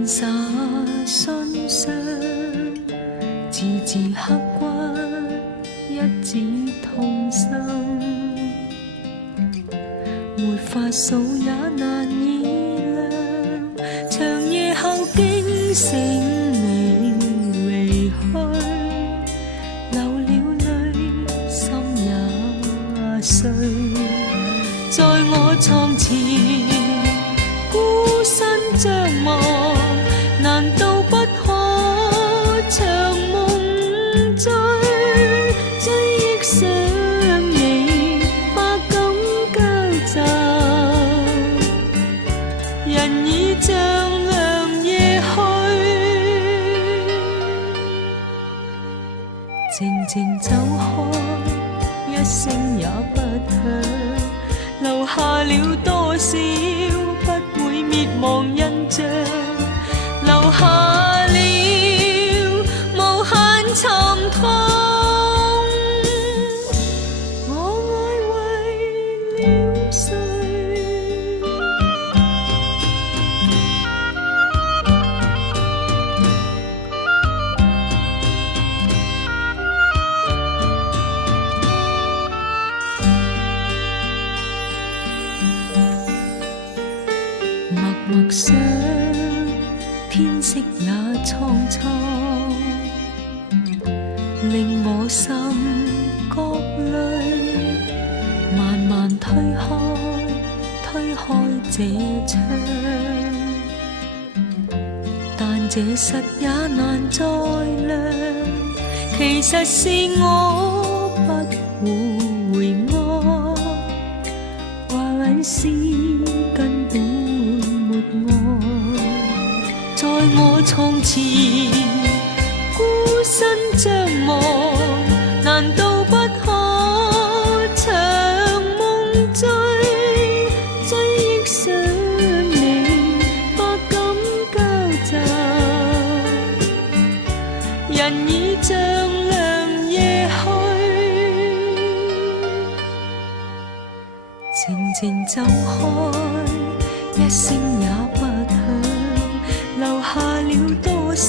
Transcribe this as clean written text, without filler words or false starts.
印灑信上，字字刻骨，一指痛心。沒法數也難以量，長夜後驚醒你離去，流了淚，心也碎。在我床前孤身張望，難道不可長夢醉？追憶想你，百感交集，人已像涼夜去，靜靜走開，一聲也不響，留下了多少不會滅亡印象，留下了無限沉痛。我愛為了誰？默默想，天色也蒼蒼，令我心角淚慢慢推開這窗，但這實也難再亮，其實是我不會愛，還是根本沒愛。在我床前孤身張望，難道不可長夢醉？追憶想你，百感交集，人已像涼夜去，靜靜走開，一聲也不響，留下了多少